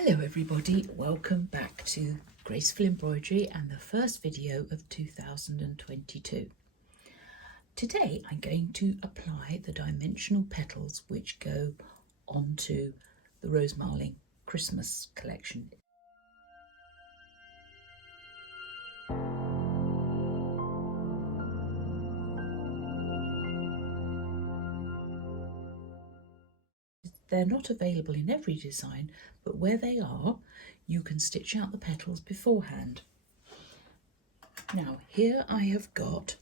Hello everybody, welcome back to Graceful Embroidery and the first video of 2022. Today I'm going to apply the dimensional petals which go onto the Rosemaling Christmas collection. They're not available in every design, but where they are, you can stitch out the petals beforehand. Now here I have got,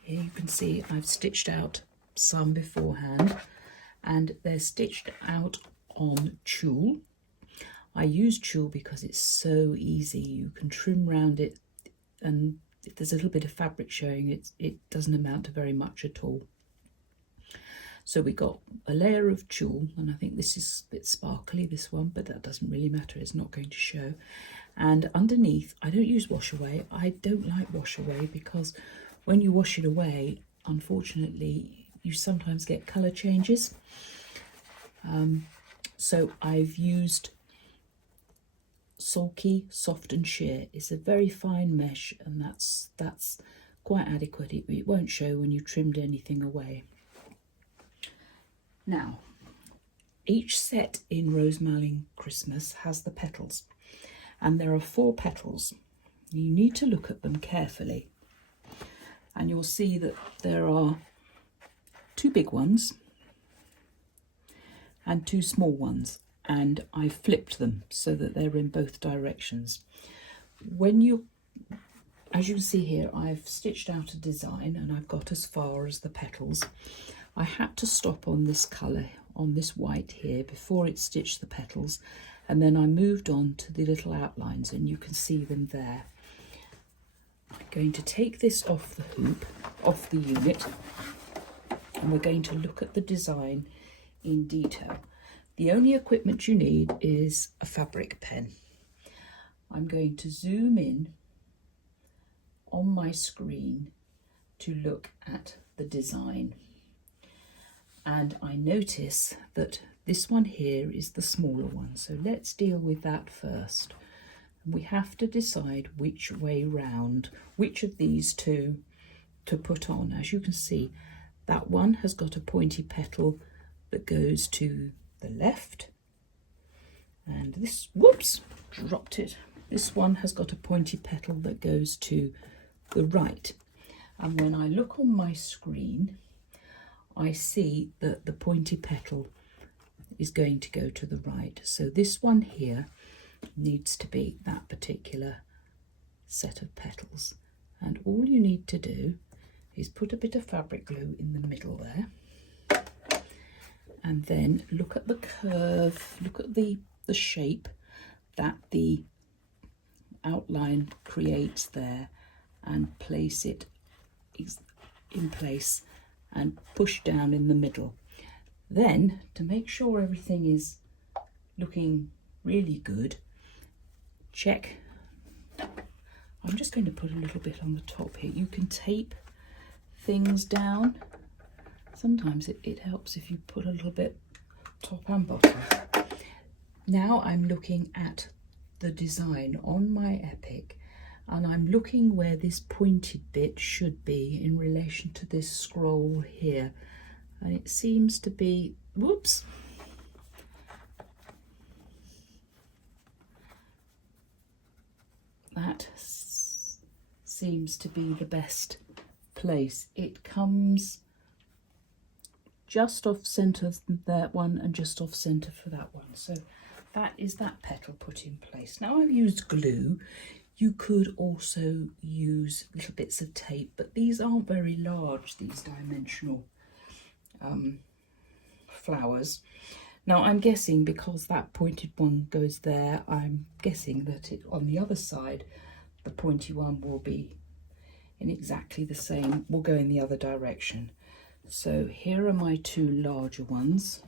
here you can see I've stitched out some beforehand and they're stitched out on tulle. I use tulle because it's so easy. You can trim round it, and if there's a little bit of fabric showing, it doesn't amount to very much at all. So we got a layer of tulle, and I think this is a bit sparkly, this one, but that doesn't really matter, it's not going to show. And underneath, I don't use wash away. I don't like wash away because when you wash it away, unfortunately, you sometimes get colour changes. So I've used sulky, soft and sheer. It's a very fine mesh, and that's quite adequate. It won't show when you trimmed anything away. Now, each set in Rosemaling Christmas has the petals, and there are 4 petals. You need to look at them carefully, and you'll see that there are 2 big ones and 2 small ones, and I flipped them so that they're in both directions. As you can see here, I've stitched out a design and I've got as far as the petals. I had to stop on this colour, on this white here, before it stitched the petals, and then I moved on to the little outlines, and you can see them there. I'm going to take this off the hoop, off the unit, and we're going to look at the design in detail. The only equipment you need is a fabric pen. I'm going to zoom in on my screen to look at the design. And I notice that this one here is the smaller one. So let's deal with that first. We have to decide which way round, which of these 2 to put on. As you can see, that one has got a pointy petal that goes to the left. And this, whoops, dropped it. This one has got a pointy petal that goes to the right. And when I look on my screen, I see that the pointy petal is going to go to the right. So this one here needs to be that particular set of petals. And all you need to do is put a bit of fabric glue in the middle there. And then look at the curve, look at the shape that the outline creates there, and place it in place and push down in the middle. Then, to make sure everything is looking really good, check. I'm just going to put a little bit on the top here. You can tape things down. Sometimes it helps if you put a little bit top and bottom. Now I'm looking at the design on my epic, and I'm looking where this pointed bit should be in relation to this scroll here, and it seems to be, whoops, that seems to be the best place. It comes just off centre for that one and just off centre for that one. So that is that petal put in place. Now I've used glue. You could also use little bits of tape, but these aren't very large, these dimensional flowers. Now I'm guessing, because that pointed one goes there, I'm guessing that on the other side, the pointy one will be in exactly the same, will go in the other direction. So here are my 2 larger ones.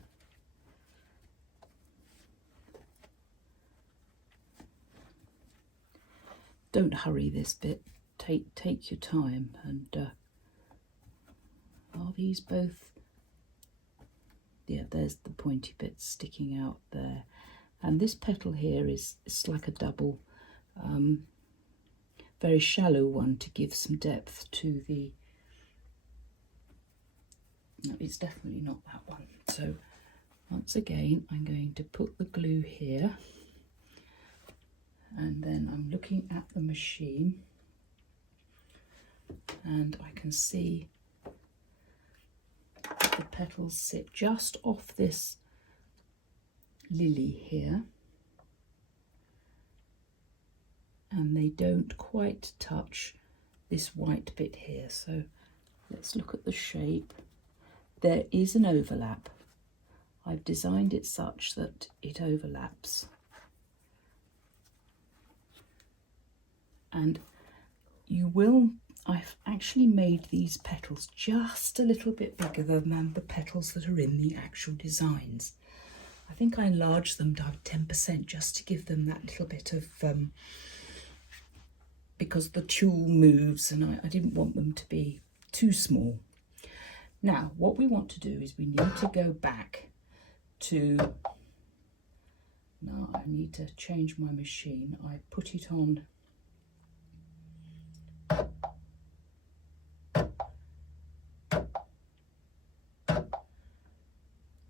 Don't hurry this bit, take your time. And are these both? Yeah, there's the pointy bit sticking out there. And this petal here is it's like a double, very shallow one to give some depth to the, no, it's definitely not that one. So once again, I'm going to put the glue here, and then I'm looking at the machine and I can see the petals sit just off this lily here, and they don't quite touch this white bit here. So let's look at the shape. There is an overlap. I've designed it such that it overlaps, and you will, I've actually made these petals just a little bit bigger than the petals that are in the actual designs. I think I enlarged them down 10% just to give them that little bit of, because the tulle moves and I didn't want them to be too small. Now, what we want to do is we need to go back to, now I need to change my machine. I put it on,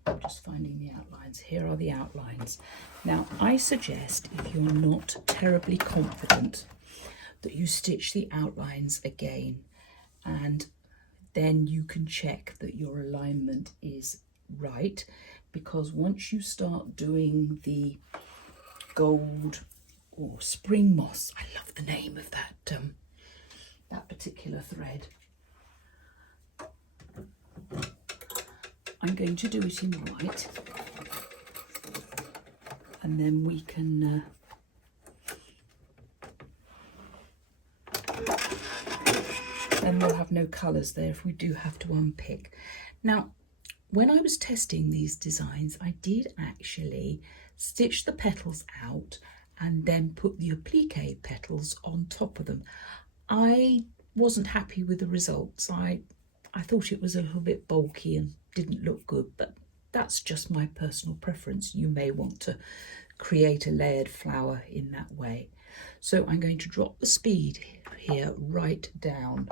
I'm just finding the outlines. Here are the outlines. Now, I suggest, if you're not terribly confident, that you stitch the outlines again, and then you can check that your alignment is right, because once you start doing the gold or spring moss, I love the name of that that particular thread. I'm going to do it in white, and then we can then we'll have no colours there if we do have to unpick. Now, when I was testing these designs, I did actually stitch the petals out and then put the applique petals on top of them. I wasn't happy with the results. I thought it was a little bit bulky and didn't look good, but that's just my personal preference. You may want to create a layered flower in that way. So I'm going to drop the speed here right down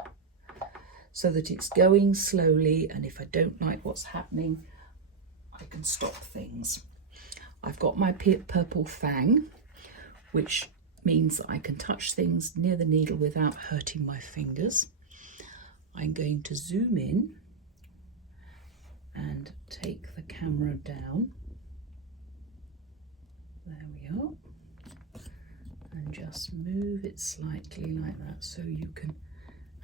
so that it's going slowly, and if I don't like what's happening, I can stop things. I've got my purple fang, which means that I can touch things near the needle without hurting my fingers. I'm going to zoom in and take the camera down. There we are. And just move it slightly like that so you can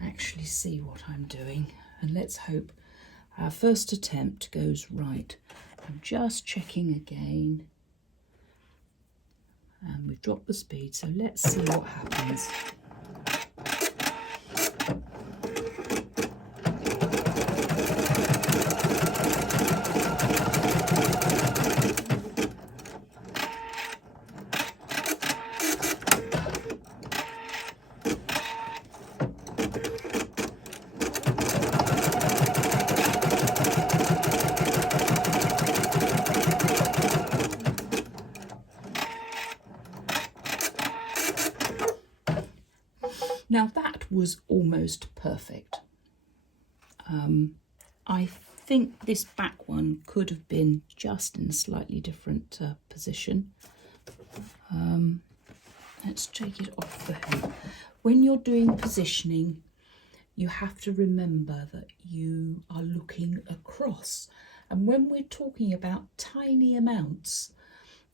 actually see what I'm doing. And let's hope our first attempt goes right. I'm just checking again. And we've dropped the speed, so let's see what happens. Now that was almost perfect. I think this back one could have been just in a slightly different position. Let's take it off the hoop. When you're doing positioning, you have to remember that you are looking across. And when we're talking about tiny amounts,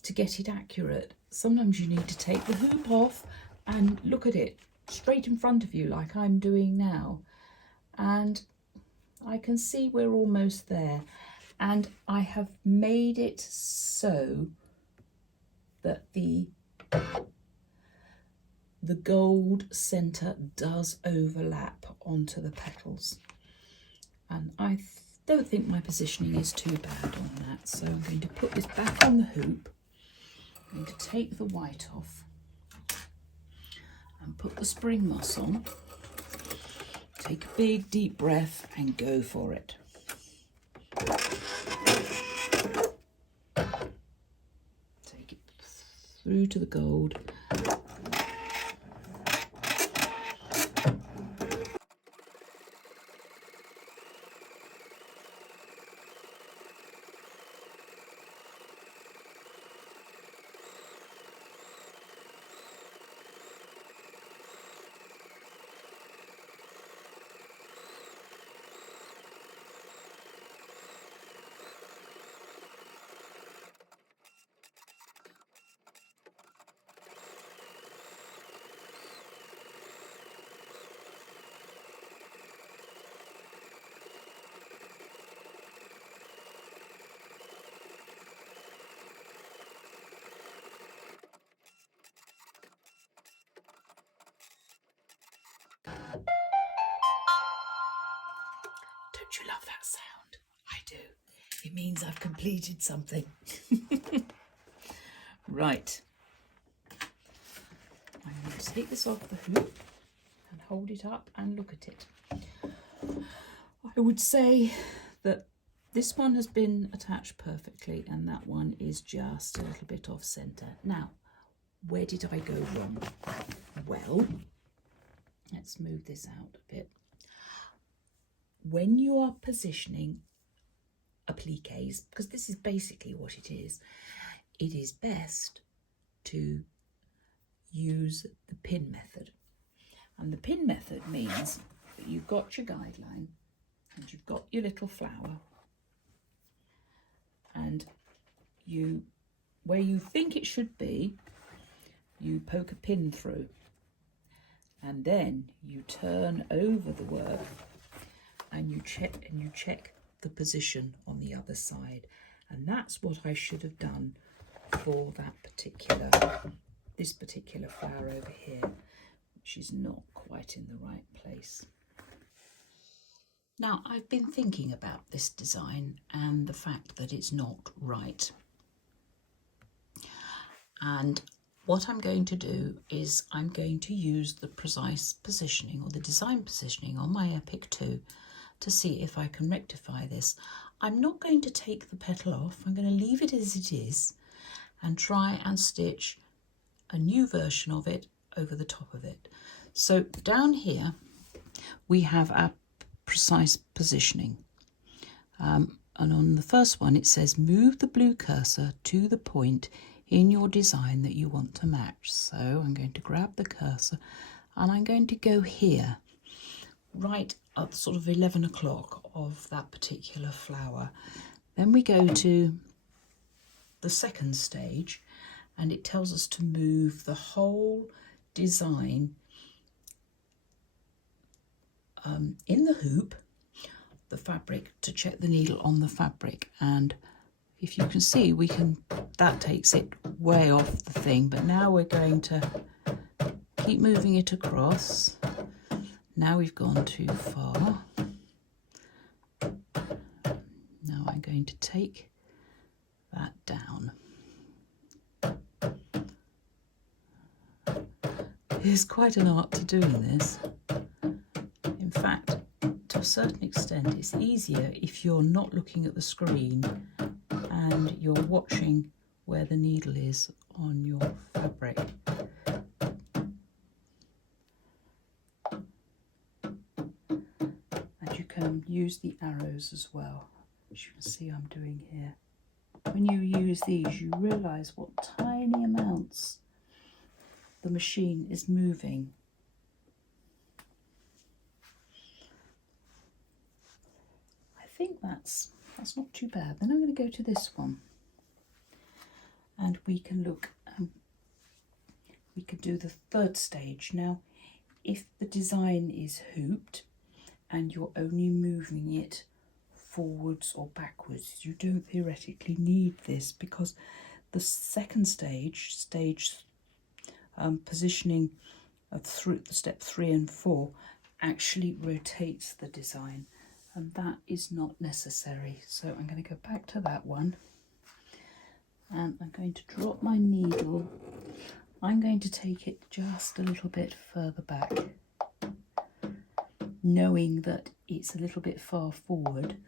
to get it accurate, sometimes you need to take the hoop off and look at it straight in front of you like I'm doing now, and I can see we're almost there, and I have made it so that the gold center does overlap onto the petals, and I don't think my positioning is too bad on that. So I'm going to put this back on the hoop. I'm going to take the white off and put the spring moss on. Take a big deep breath and go for it. take it through to the gold. Don't you love that sound? I do. It means I've completed something. Right. I'm going to take this off the hoop and hold it up and look at it. I would say that this one has been attached perfectly and that one is just a little bit off centre. Now, where did I go wrong? Well, let's move this out a bit. When you are positioning appliques, because this is basically what it is best to use the pin method. And the pin method means that you've got your guideline and you've got your little flower, and you, where you think it should be, you poke a pin through, and then you turn over the work and you check the position on the other side. And that's what I should have done for this particular flower over here, which is not quite in the right place. Now, I've been thinking about this design and the fact that it's not right. And what I'm going to do is I'm going to use the precise positioning or the design positioning on my Epic 2 to see if I can rectify this. I'm not going to take the petal off. I'm going to leave it as it is and try and stitch a new version of it over the top of it. So down here we have our precise positioning. And on the first one it says move the blue cursor to the point in your design that you want to match. So I'm going to grab the cursor and I'm going to go here, right at sort of 11 o'clock of that particular flower. Then we go to the second stage and it tells us to move the whole design in the hoop, the fabric, to check the needle on the fabric. And if you can see, that takes it way off the thing, but now we're going to keep moving it across. Now we've gone too far. Now I'm going to take that down. There's quite an art to doing this. In fact, to a certain extent, it's easier if you're not looking at the screen and you're watching where the needle is on your fabric. And you can use the arrows as well, as you can see I'm doing here. When you use these, you realise what tiny amounts the machine is moving. I think that's not too bad. Then I'm going to go to this one and we can look, we can do the third stage. Now, if the design is hooped and you're only moving it forwards or backwards, you don't theoretically need this, because the second stage, positioning of step 3 and 4, actually rotates the design, and that is not necessary. So I'm going to go back to that one and I'm going to drop my needle. I'm going to take it just a little bit further back, knowing that it's a little bit far forward,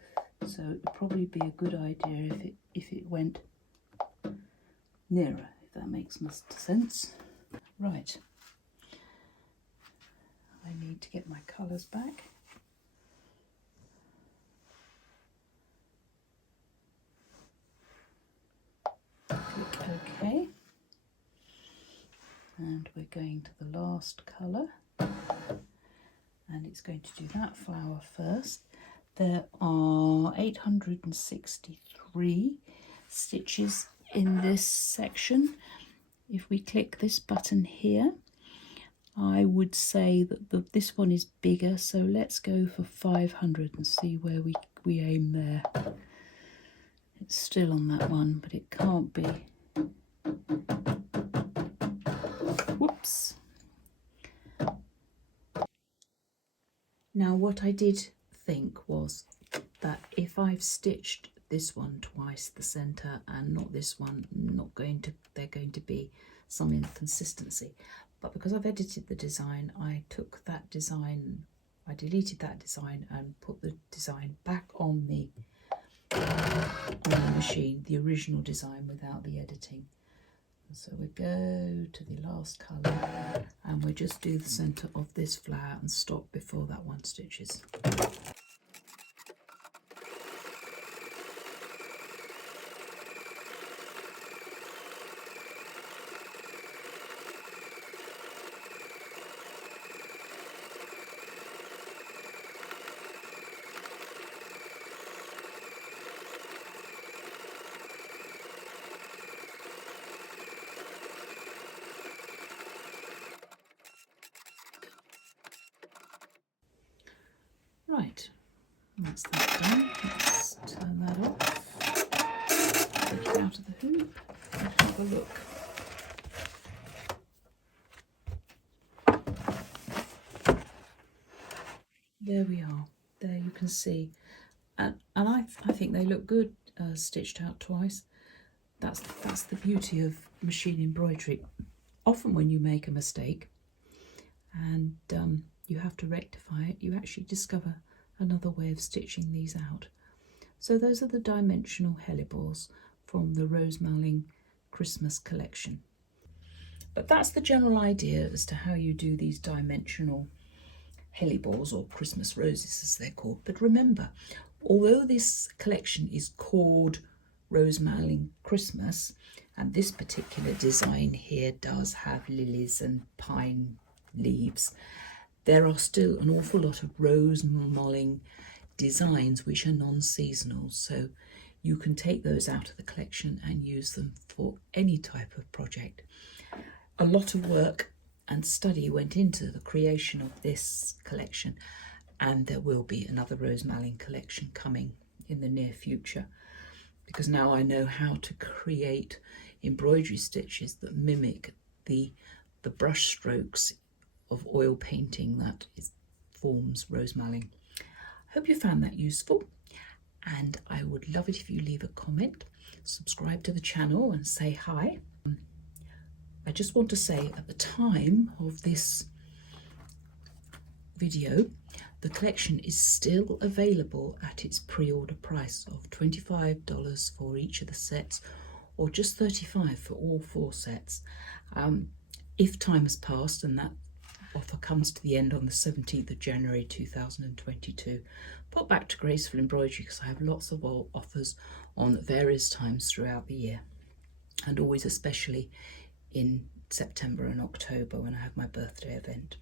so it would probably be a good idea if it went nearer, if that makes much sense. Right, I need to get my colours back. Click OK. And we're going to the last colour. And it's going to do that flower first. There are 863 stitches in this section. If we click this button here, I would say that this one is bigger, so let's go for 500 and see where we aim there. It's still on that one, but it can't be. Whoops. Now what I did think was that if I've stitched this one twice, the centre, and not this one, they're going to be some inconsistency. But because I've edited the design, I took that design, I deleted that design and put the design back on the machine, the original design without the editing. So we go to the last colour and we just do the centre of this flower and stop before that one stitches. Right, that's that done. Let's turn that off, take it out of the hoop and have a look. There we are. There you can see, and I think they look good stitched out twice. That's the beauty of machine embroidery. Often when you make a mistake and you have to rectify it, you actually discover another way of stitching these out. So those are the dimensional hellebores from the Rosemaling Christmas collection. But that's the general idea as to how you do these dimensional hellebores, or Christmas roses as they're called. But remember, although this collection is called Rosemaling Christmas, and this particular design here does have lilies and pine leaves, there are still an awful lot of Rosemaling designs which are non-seasonal, so you can take those out of the collection and use them for any type of project. A lot of work and study went into the creation of this collection, and there will be another Rosemaling collection coming in the near future, because now I know how to create embroidery stitches that mimic the brush strokes of oil painting that forms Rosemaling. Hope you found that useful, and I would love it if you leave a comment, subscribe to the channel and say hi. I just want to say, at the time of this video, the collection is still available at its pre-order price of $25 for each of the sets, or just $35 for all 4 sets. If time has passed and that offer comes to the end on the 17th of January 2022, pop back to Graceful Embroidery, because I have lots of offers on various times throughout the year, and always especially in September and October when I have my birthday event.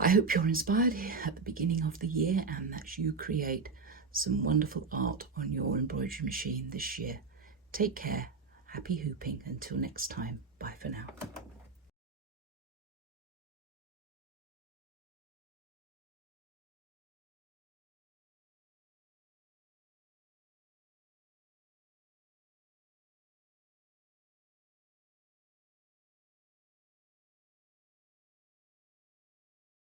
I hope you're inspired at the beginning of the year and that you create some wonderful art on your embroidery machine this year. Take care, happy hooping, until next time, bye for now.